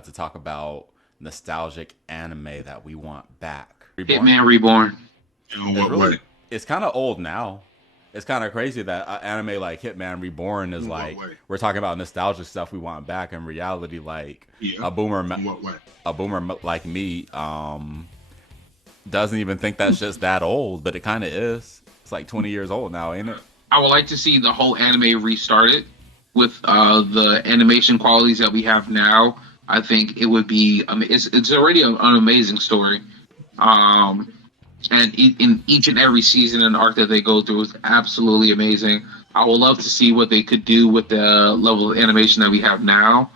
wanted to talk about nostalgic anime that we want back. Reborn. Hitman Reborn. In It's what really, way? it's kind of old now. It's kind of crazy that anime like Hitman Reborn is In what like way? we're talking about nostalgic stuff we want back. In reality, like Yeah. a boomer, In what way? a boomer like me, doesn't even think that's just that old, but it kind of is. It's like 20 years old now, ain't it? I would like to see the whole anime restarted with the animation qualities that we have now. I think it would be. I mean, it's already an amazing story. Um, and in each and every season and arc that they go through is absolutely amazing. I would love to see what they could do with the level of animation that we have now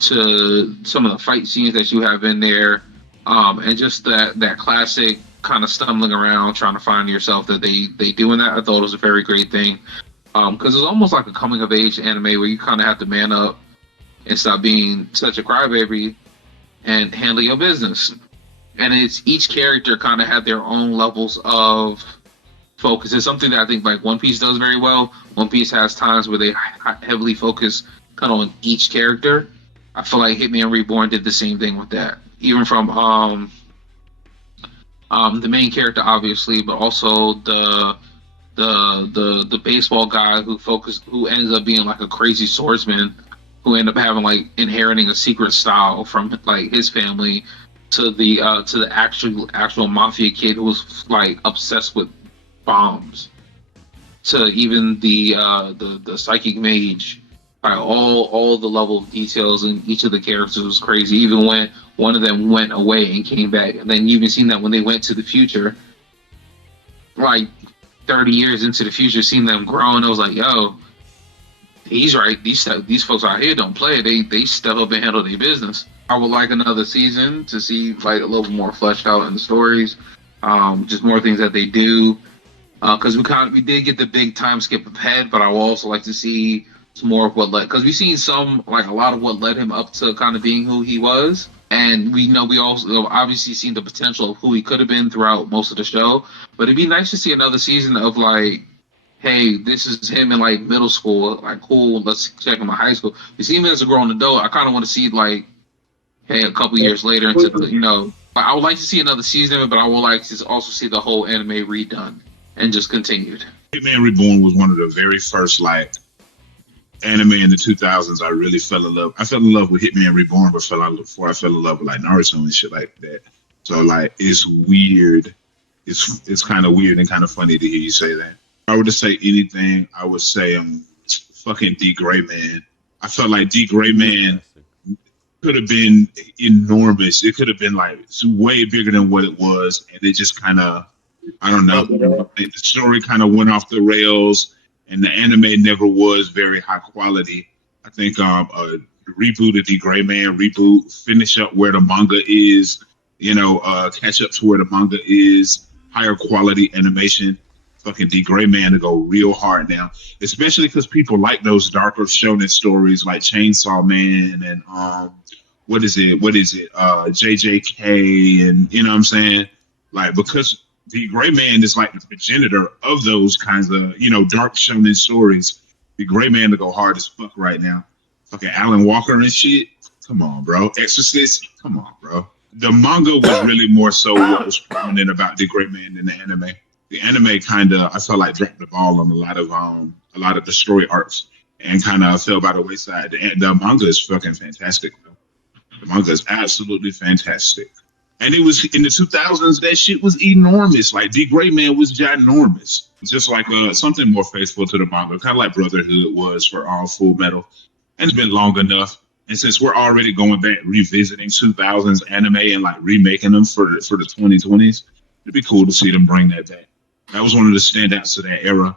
to some of the fight scenes that you have in there, and just that classic kind of stumbling around trying to find yourself that they do in that. I thought it was a very great thing because it's almost like a coming of age anime where you kind of have to man up and stop being such a crybaby and handle your business. And it's each character kind of had their own levels of focus. It's something that I think like One Piece does very well. One Piece has times where they heavily focus kind of on each character. I feel like Hitman Reborn did the same thing with that. Even from the main character, obviously, but also the baseball guy who ends up being like a crazy swordsman who ended up having like inheriting a secret style from like his family to the actual mafia kid who was like obsessed with bombs, to even the psychic mage. Like all the level of details in each of the characters was crazy. Even when one of them went away and came back, and then you even seen that when they went to the future, like 30 years into the future, seeing them grow, and I was like, yo, he's right. These folks out here don't play. They step up and handle their business. I would like another season to see like a little more fleshed out in the stories, just more things that they do. Because we did get the big time skip ahead, but I would also like to see some more of what led, because we've seen some like a lot of what led him up to kind of being who he was, and we know we also obviously seen the potential of who he could have been throughout most of the show. But it'd be nice to see another season of like, hey, this is him in like middle school, like cool, let's check him in high school. We see him as a grown adult. I kind of want to see like, hey, a couple years later into the, I would like to see another season, but I would like to also see the whole anime redone and just continued. Hitman Reborn was one of the very first like anime in the 2000s. I really fell in love. I fell in love with Hitman Reborn before I fell in love with like Naruto and shit like that. So like it's weird. It's kind of weird and kind of funny to hear you say that. If I were to say anything, I would say fucking D Gray Man. I felt like D Gray Man could have been enormous. It could have been like way bigger than what it was, and it just kind of, I don't know. The story kind of went off the rails, and the anime never was very high quality. I think a reboot of the Gray Man finish up where the manga is, catch up to where the manga is, higher quality animation. Fucking D Gray Man to go real hard now, especially because people like those darker shonen stories like Chainsaw Man and what is it? JJK, and you know what I'm saying? Like, because the Gray Man is like the progenitor of those kinds of, dark shonen stories. The Gray Man to go hard as fuck right now. Fucking Alan Walker and shit. Come on, bro. Exorcist. Come on, bro. The manga was really more so what was prominent about the Gray Man than the anime. The anime kind of, I felt like, dropped the ball on a lot of the story arcs and kind of fell by the wayside. The manga is fucking fantastic, bro. The manga is absolutely fantastic. And it was in the 2000s, that shit was enormous. Like, D Gray Man was ginormous. Just like something more faithful to the manga, kind of like Brotherhood was for all Full Metal. And it's been long enough. And since we're already going back, revisiting 2000s anime and like remaking them for the 2020s, it'd be cool to see them bring that back. That was one of the standouts of that era,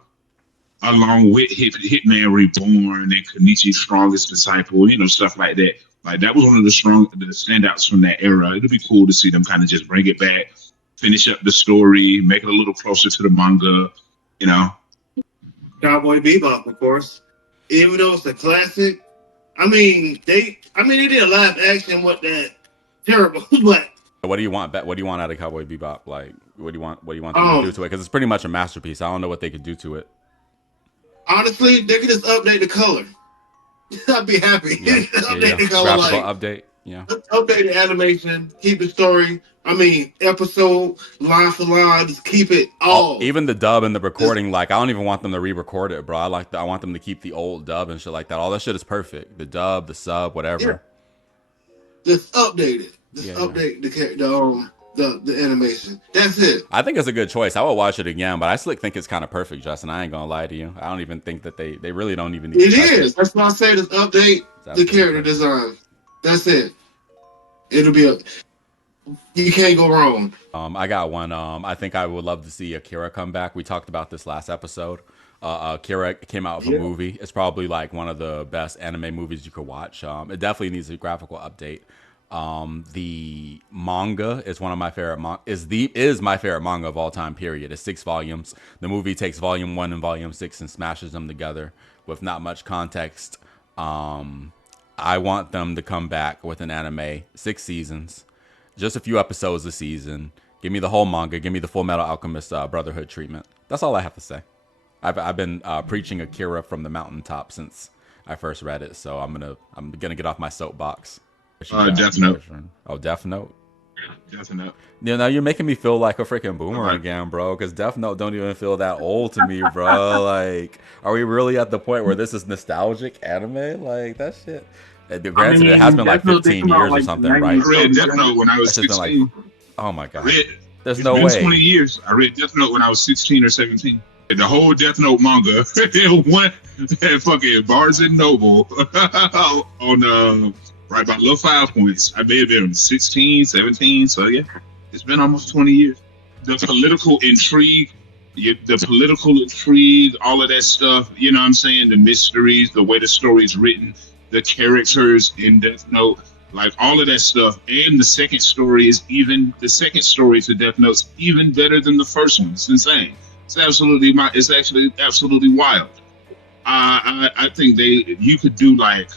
along with Hitman Reborn and Kenichi's Strongest Disciple, stuff like that. Like, that was one of the standouts from that era. It'd be cool to see them kind of just bring it back, finish up the story, make it a little closer to the manga, Cowboy Bebop, of course. Even though it's a classic, they did a live action with that terrible, but What do you want? What do you want out of Cowboy Bebop? Like, what do you want? What do you want them to do to it? Because it's pretty much a masterpiece. I don't know what they could do to it. Honestly, they could just update the color. I'd be happy. Yeah, Update the color, graphical like update. Yeah. Let's update the animation, keep the story. I mean, episode, line for line, just keep it all. Even the dub and the recording, like I don't even want them to re-record it, bro. I want them to keep the old dub and shit like that. All that shit is perfect. The dub, the sub, whatever. Just update it. Just Yeah. update the animation. That's it. I think it's a good choice. I will watch it again, but I still think it's kind of perfect, Justin. I ain't gonna lie to you. I don't even think that they really don't even need It to touch is. That's why I say just update the character design. That's it. It'll be you can't go wrong. I got one. I think I would love to see Akira come back. We talked about this last episode. Akira came out with a movie. It's probably like one of the best anime movies you could watch. It definitely needs a graphical update. The manga is one of my favorite is my favorite manga of all time, period. It's 6 volumes. The movie takes volume 1 and volume 6 and smashes them together with not much context. I want them to come back with an anime, 6 seasons, just a few episodes a season. Give me the whole manga. Give me the Full Metal Alchemist Brotherhood treatment. That's all I have to say. I've been preaching Akira from the mountaintop since I first read it, so I'm gonna get off my soapbox. Death Note. Oh, Death Note. Death Note. You know, you're making me feel like a freaking boomer again, bro. Because Death Note don't even feel that old to me, bro. Like, are we really at the point where this is nostalgic anime? Like that shit. Granted, it has been like 15 years or something, right? I read Death Note when I was 16. Like, oh my god. There's It's no been way. 20 years. I read Death Note when I was 16 or 17. The whole Death Note manga went at fucking Barnes and Noble on right about little 5 points. I may have been 16, 17. So yeah, it's been almost 20 years. The political intrigue, all of that stuff. You know what I'm saying? The mysteries, the way the story's written, the characters in Death Note. Like all of that stuff, and the second story to Death Note's even better than the first one. It's insane. It's actually absolutely wild. I think you could do like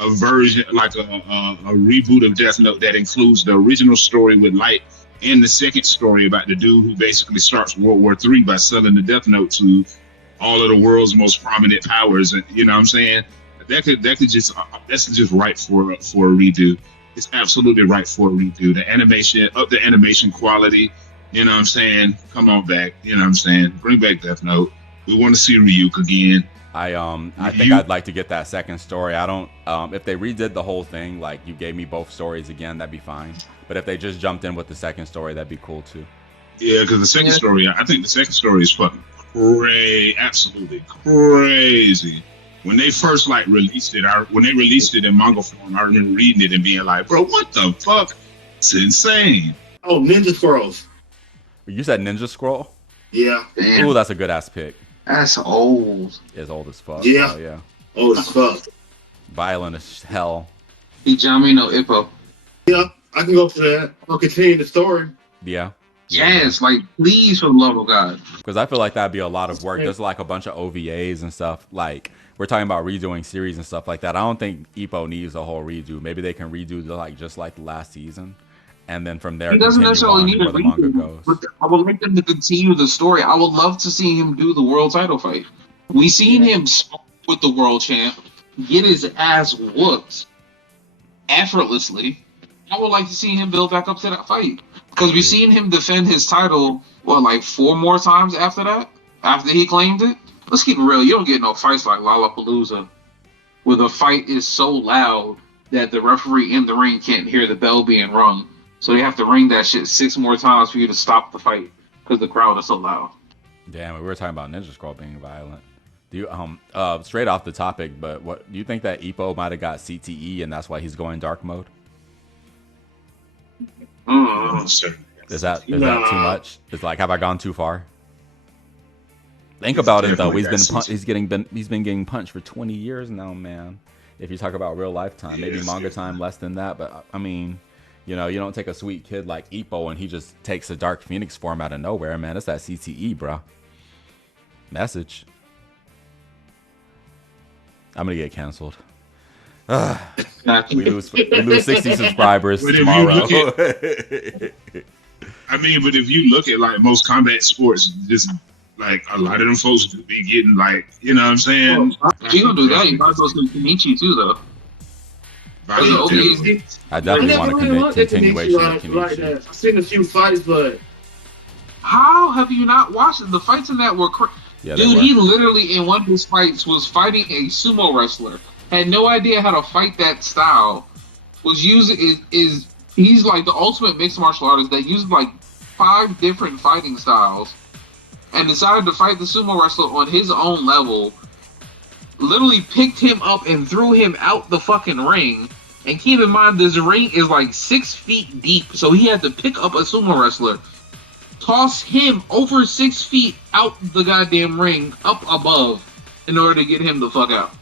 a version, like a reboot of Death Note that includes the original story with Light and the second story about the dude who basically starts World War III by selling the Death Note to all of the world's most prominent powers. And you know what I'm saying? That's just right for a redo. It's absolutely right for a redo. The animation quality. You know what I'm saying? Come on back. You know what I'm saying? Bring back Death Note. We want to see Ryuk again. I think I'd like to get that second story. I don't if they redid the whole thing, like you gave me both stories again, that'd be fine. But if they just jumped in with the second story, that'd be cool too. Yeah, because I think the second story is fucking absolutely crazy. When they first released it in manga form, I remember reading it and being like, bro, what the fuck? It's insane. Oh, Ninja Scrolls. You said Ninja Scroll? Yeah. Damn, Ooh, that's a good ass pick. that's old. It's old as fuck. Yeah. Oh, yeah. Old as fuck. Violent as hell. Hijami no Ippo. Yeah, I can go for that. I'll continue the story. Yeah. Yes, like please, for the love of God. Because I feel like that'd be a lot of work. There's like a bunch of OVAs and stuff. Like we're talking about redoing series and stuff like that. I don't think Ippo needs a whole redo. Maybe they can redo just like the last season, and then from there He doesn't continue necessarily on need a where the manga redo, goes. but I would like them to continue the story. I would love to see him do the world title fight. We seen him smoke with the world champ, get his ass whooped effortlessly. I would like to see him build back up to that fight. Because we've seen him defend his title, 4 more times after that? After he claimed it? Let's keep it real. You don't get no fights like Lollapalooza, where the fight is so loud that the referee in the ring can't hear the bell being rung. So they have to ring that shit 6 more times for you to stop the fight, because the crowd is so loud. Damn, we were talking about Ninja Scroll being violent. Do you straight off the topic, but what do you think that Ippo might have got CTE and that's why he's going dark mode? Is that too much? It's like, have I gone too far? Think about it though. He's been getting punched for 20 years now, man. If you talk about real life time, maybe manga time less than that, but I mean, you know, you don't take a sweet kid like Ippo and he just takes a Dark Phoenix form out of nowhere, man. It's that CTE, bro. Message. I'm gonna get canceled. We lose 60 subscribers tomorrow. But if you look at like most combat sports, just like a lot of them folks be getting like, you know what I'm saying? If you gonna do that, you might as well do Kenichi too, though. I definitely want a continuation of like Kenichi. that. I've seen a few fights, but How have you not watched it? The fights in that were Yeah, they dude, were. he literally in one of his fights was fighting a sumo wrestler. Had no idea how to fight that style. Was using is he's like the ultimate mixed martial artist that used like 5 different fighting styles and decided to fight the sumo wrestler on his own level. Literally picked him up and threw him out the fucking ring. And keep in mind, this ring is like 6 feet deep, so he had to pick up a sumo wrestler, toss him over 6 feet out the goddamn ring, up above, in order to get him the fuck out.